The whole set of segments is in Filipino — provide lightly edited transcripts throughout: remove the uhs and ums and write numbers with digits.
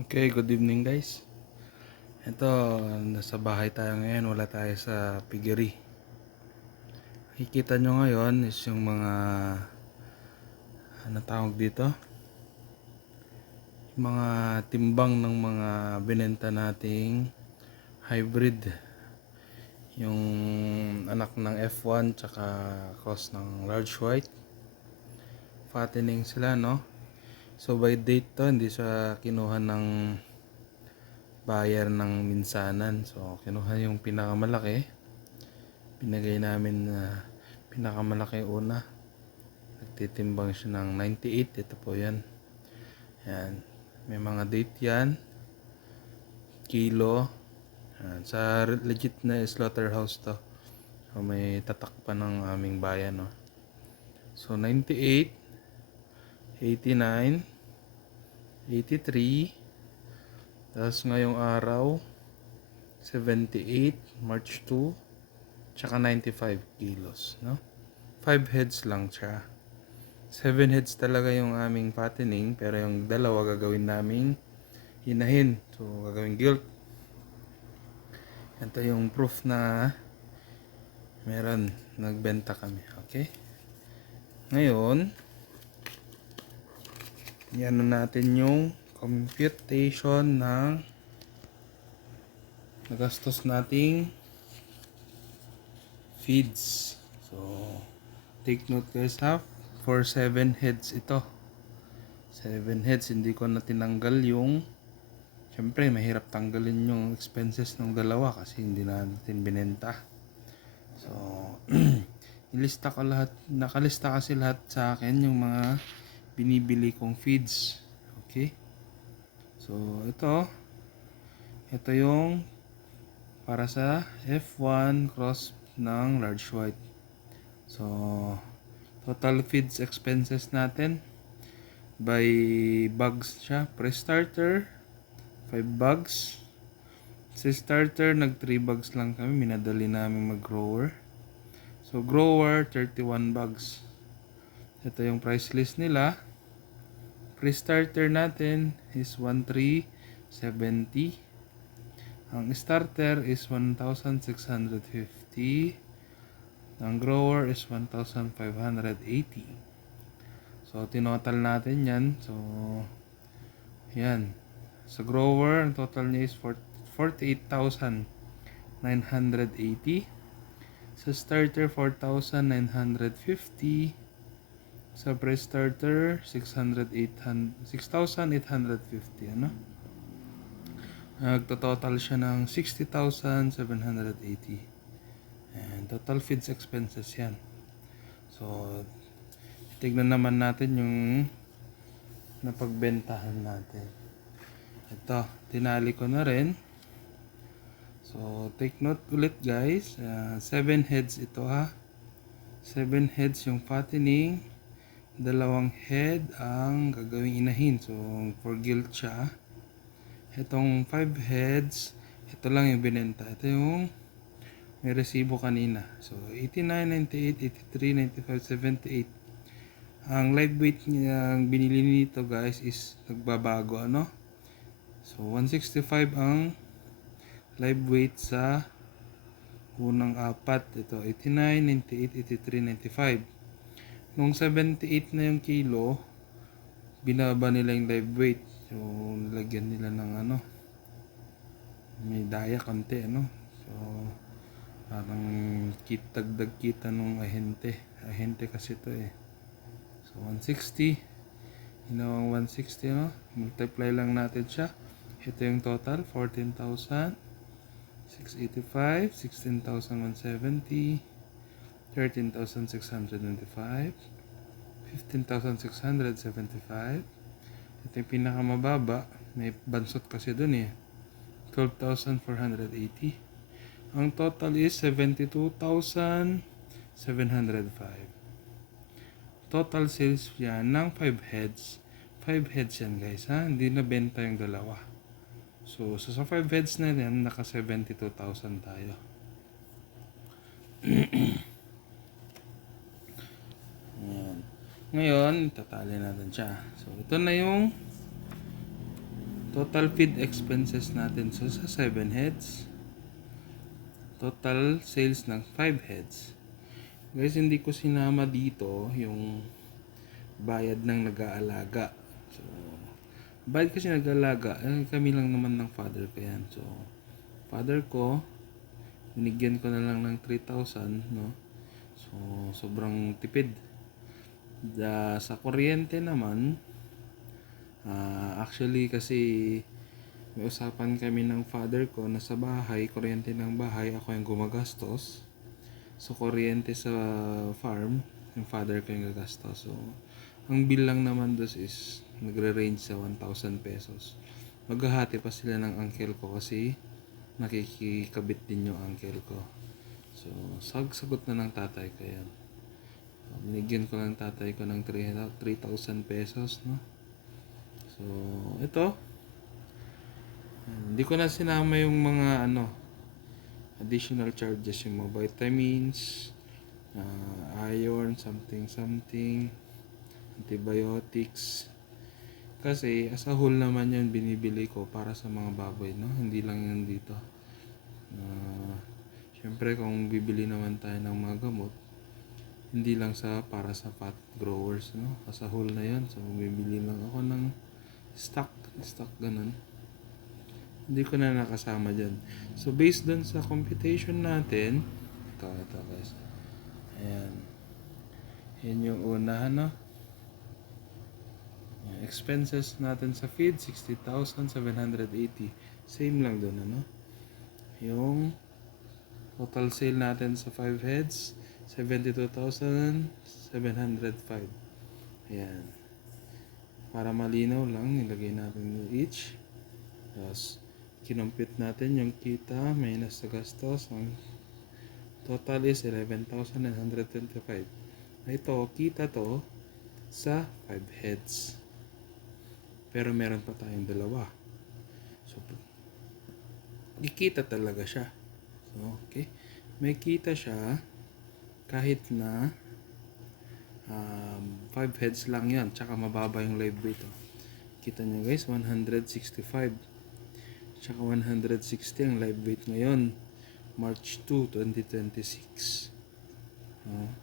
Okay, good evening guys. Ito, nasa bahay tayo ngayon, wala tayo sa piggery. Nakikita nyo ngayon is yung mga, ano tawag dito? Yung mga timbang ng mga binenta nating hybrid. Yung anak ng F1 tsaka cross ng large white. Fattening sila, no? So by date to, hindi siya kinuha ng buyer ng minsanan. So kinuha yung pinakamalaki. Pinagay namin na pinakamalaki una. Nagtitimbang siya ng 98. Ito po yan. Yan. May mga date yan. Kilo. Yan. Sa legit na slaughterhouse to. So may tatak pa ng aming bayan. No? So 98, 89, 83. Tapos ngayong araw 78, March 2. Tsaka 95 kilos. No? 5 heads lang siya. 7 heads talaga yung aming fattening, pero yung dalawa gagawin naming hinahin. So, gagawin gilt. Ito yung proof na meron, nagbenta kami. Okay? Ngayon, yan natin yung computation ng nagastos nating feeds. So, take note guys ha, for 7 heads ito. 7 heads, hindi ko na tinanggal yung, syempre mahirap tanggalin yung expenses ng dalawa kasi hindi natin binenta. So ilista ko lahat, nakalista kasi lahat sa akin yung mga binibili kong feeds. Okay, so ito yung para sa F1 cross ng large white. So total feeds expenses natin by bags siya. Pre-starter 5 bags. Sa starter nag 3 bags lang kami, minadali namin mag grower. So grower 31 bags. Ito yung price list nila. Pre-starter natin is 1370. Ang starter is 1650. Ang grower is 1580. So tinotal natin yan. So yan. Sa grower, ang total niya is 48,980. Sa starter, 4,950. Sa pre-starter, 6,850. Ano? Nagtototal siya ng 60,780. And total feeds expenses yan. So, tignan naman natin yung napagbentahan natin. Ito, tinali ko na rin. So, take note ulit guys. 7 heads ito ha. 7 heads yung fattening. 2 head ang gagawing inahin. So, for gilt siya. Itong 5 heads, ito lang yung binenta. Ito yung may resibo kanina. So, 89, 98, 83, 95, 78. Ang live weight ang binili nito guys is nagbabago ano. So 165 ang live weight sa unang apat. Ito 89, 98, 83, 95. Nung 78 na yung kilo, binaba nila yung live weight. So nilagyan nila ng ano, may daya konti ano. So parang dagdag kita nung ahente kasi ito eh. So 160, ginawang 160 no, multiply lang natin siya. Ito yung total, 14,685, 16,170, 13,695, 15,675. Ito yung pinakamababa, may bansot kasi dun eh, 12,480. Ang total is 72,705. Total sales yan ng 5 heads. 5 heads yan guys ha, hindi na benta yung dalawa. So sa 5 heads na yan, naka 72,000 tayo. Ayan. Ngayon, tatali natin siya. So ito na yung Total feed expenses natin so sa 7 heads. Total sales ng 5 heads. Guys, hindi ko sinama dito yung bayad ng nag-aalaga. So, bayad kasi nag-aalaga, kami lang naman ng father ko yan. So, father ko, binigyan ko na lang ng 3,000, no? So, sobrang tipid. Sa kuryente naman, actually kasi may usapan kami ng father ko na sa bahay, kuryente ng bahay, ako yung gumagastos. So, kuryente sa farm, yung father ko yung gagastos. So, ang bill lang naman dos is nagre-range sa 1,000 pesos. Maghahati pa sila ng uncle ko kasi nakikikabit din yung uncle ko. So, sagot na ng tatay ko yan. So, binigyan ko ng tatay ko ng 3,000 pesos, no? So, ito. Hindi ko na sinama yung mga additional charges, yung mga vitamins, iron, something, antibiotics. Kasi as a whole naman yun binibili ko para sa mga baboy, no? Hindi lang yun dito. Syempre kung bibili naman tayo ng mga gamot, hindi lang para sa fat growers, no? As a whole na yun. So bibili lang ako ng stock ganun. Hindi ko na nakasama dyan. So based dun sa computation natin, ito guys. Ayan. Yan yung una, no? Expenses natin sa feed, 60,780. Same lang dun, ano? Yung total sale natin sa 5 heads, 72,705. Ayan. Para malinaw lang, nilagay natin each. Tapos, kinumpit natin yung kita minus sa gastos. Ang total is 11,925. Ito, kita to sa 5 heads. Pero meron pa tayong dalawa. So, kikita talaga siya. So, okay. May kita siya kahit na 5 heads lang yan. Tsaka mababa yung live weight. Oh. Kita nyo guys, 165. Tsaka 160 ang live weight ngayon. March 2, 2026. Oh.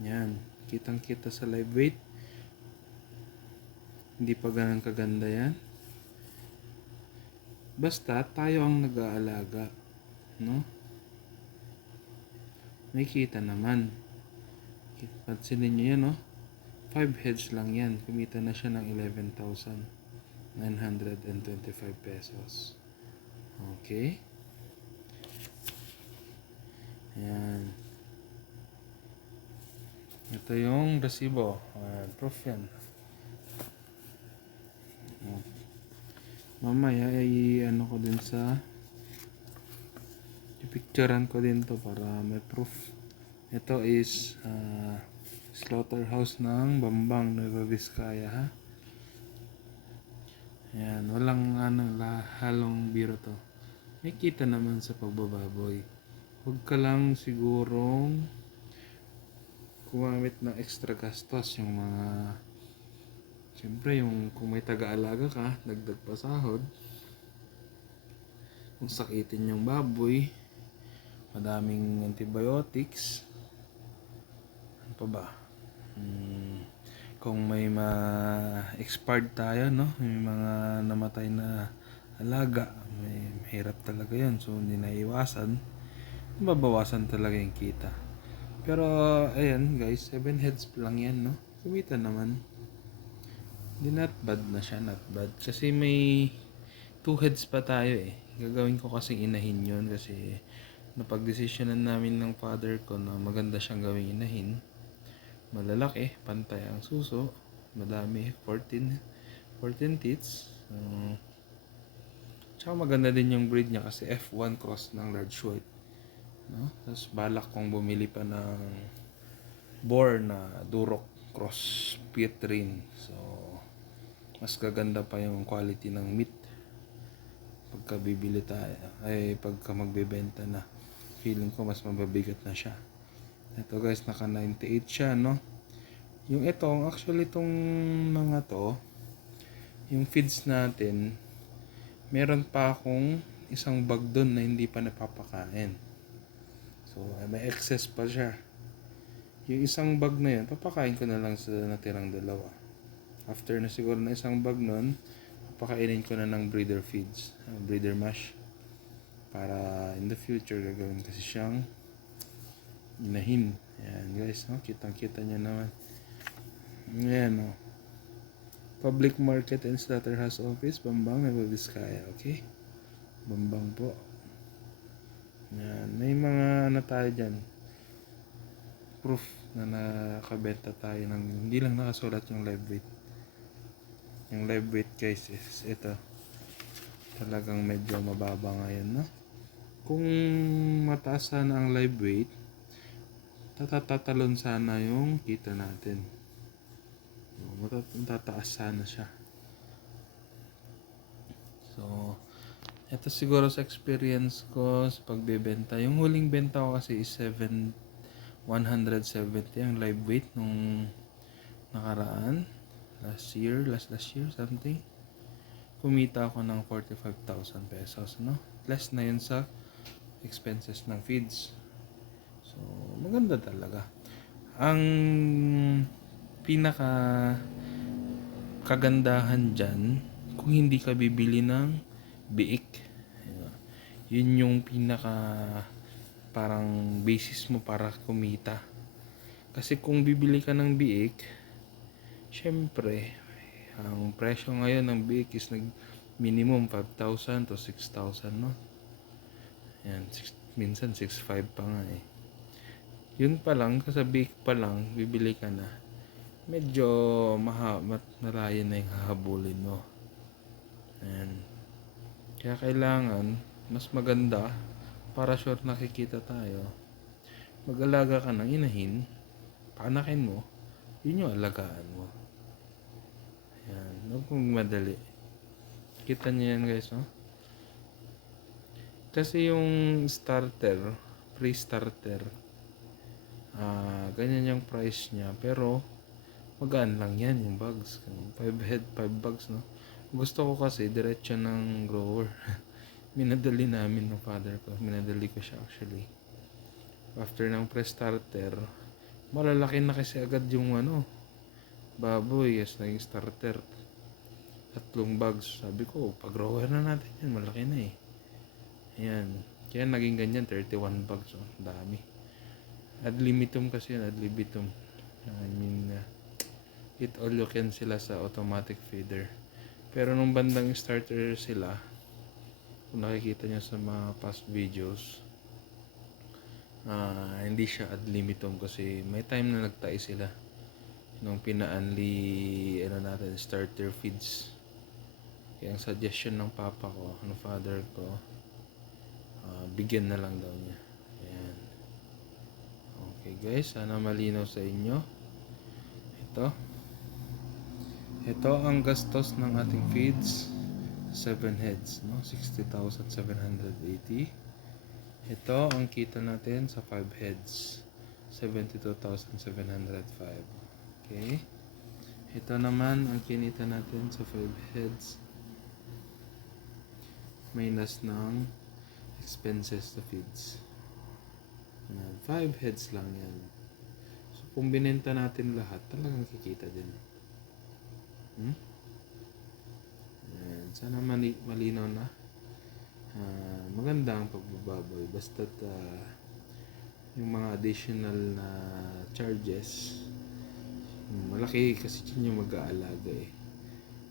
Yan. Kitang-kita sa live weight. Hindi pa ganang kaganda yan. Basta tayo ang nag-aalaga, no? May kita naman. Pansinin nyo yan, no? 5 heads lang yan. Kumita na siya ng 11,925 pesos. Okay? Yan. Ito yung resibo. Proof yan. Mamaya ano ko din sa picturean ko din to para may proof. Ito is slaughterhouse ng Bambang, Nueva Vizcaya, ha. Ayan, walang halong biro to. May kita naman sa pagbababoy. Huwag ka lang sigurong gumamit ng extra gastos yung mga siyempre, kung may taga-alaga ka, dagdag pa sahod. Kung sakitin yung baboy, madaming antibiotics. Ano pa ba? Kung may expired tayo, no? May mga namatay na alaga, mahirap talaga yun. So, hindi na iwasan. Mababawasan talaga yung kita. Pero, ayan guys, 7 heads lang yan, no? Kumita naman. Hindi, not bad na siya, not bad. Kasi may 2 heads pa tayo eh. Gagawin ko kasing inahin yun kasi napag-desisyonan namin ng father ko na maganda siyang gawing inahin. Malalaki, pantay ang suso, madami, 14 teats. Tsaka maganda din yung breed niya kasi F1 cross ng large white. No? Tapos balak kong bumili pa ng boar na Duroc cross Pietrin. So, mas gaganda pa yung quality ng meat pagka bibili tayo pagka magbebenta na. Feeling ko mas mababigat na siya. Ito guys, naka 98 siya, no? Yung actually itong mga to yung feeds natin, meron pa akong isang bag doon na hindi pa napapakain. So, may excess pa siya. Yung isang bag na yun, papakain ko na lang sa natirang dalawa. After na siguro na isang bag nun, papakainin ko na ng breeder feeds, breeder mash. Para in the future, gagawin kasi siyang inahin. Ayan guys, no? Kitang-kita nyo naman. Ayan, no? Public Market and Slaughterhouse Office, Bambang, Nueva Vizcaya. Okay? Bambang po. Ayan. May mga tayo dyan. Proof na nakabenta tayo ng hindi lang nakasulat yung live weight. Yung live weight guys is ito. Talagang medyo mababa ngayon, no? Kung mataas sana ang live weight, tatatalon sana yung kita natin. Tataas sana siya. So, ito siguro sa experience ko sa pagbebenta. Yung huling benta ko kasi is 170 ang live weight nung nakaraan. Last year something. Kumita ako ng 45,000 pesos, no? Less na yun sa expenses ng feeds. So, maganda talaga. Ang pinaka kagandahan dyan, kung hindi ka bibili ng biik. Yun yung pinaka parang basis mo para kumita. Kasi kung bibili ka ng biik, syempre, ang presyo ngayon ng biik is minimum 5,000 to 6,000, no? Yan, minsan 6,500 pa nga eh. Yun pa lang, kasi biik pa lang, bibili ka na. Medyo malayo na yung hahabulin mo. Ayan. Kaya kailangan, mas maganda, para sure nakikita tayo, mag-alaga ka ng inahin, paanakin mo, yun yung alagaan mo. Ayan, huwag mong madali. Kita niyo yan guys, no? Kasi yung starter, pre-starter, ganyan yung price niya, pero magaan lang yan yung bags. 5 bags, no? Gusto ko kasi diretso ng grower. Minadali namin ng father ko. Minadali ko siya actually. After ng pre-starter, malalaki na kasi agad yung baboy. Yes, naging starter. 3 bags. Sabi ko, pag-grower na natin yan. Malaki na eh. Ayan. Kaya naging ganyan, 31 bags. Oh. Dami. Ad libitum kasi yan. Ad libitum. I mean, eat all you can sila sa automatic feeder. Pero nung bandang starter sila, kung nakikita nyo sa mga past videos, hindi siya ad libitum kasi may time na nagtae sila nung pina-unli natin starter feeds. Kaya ang suggestion ng papa ko, ng father ko, bigyan na lang daw niya. Ayan. Okay guys, sana malinaw sa inyo. Ito ang gastos ng ating feeds. 7 heads, no? 60,780. Ito ang kita natin sa 5 heads. 72,705. Okay? Ito naman ang kinita natin sa 5 heads. Minus ng expenses sa feeds. 5 heads lang yan. So, kung binenta natin lahat, talagang kikita din. Sana malinaw na. Maganda ang pagbababoy. Basta't yung mga additional na charges, malaki kasi yun yung mag-aalaga eh.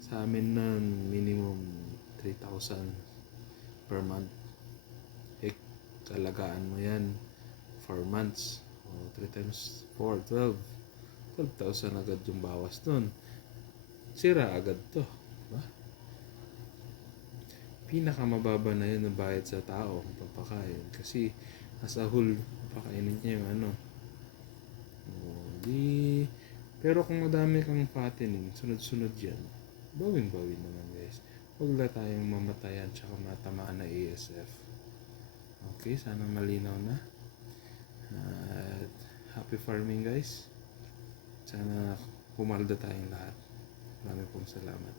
Sa amin nun, minimum 3,000 per month. Alagaan mo yan 4 months. 3 times 4, 12. 12,000 agad yung bawas nun. Sira agad to. Diba? Pinakamababa na yun ang bayad sa tao kung papakain. Kasi as a whole, papakainin niya yung Pero kung madami kang fattening, sunod-sunod yan, bawing-bawin naman guys. Huwag na tayong mamatayan tsaka matamaan na ASF. Okay, sana malinaw na. Happy farming guys. Sana pumalda tayong lahat. Maraming pong salamat.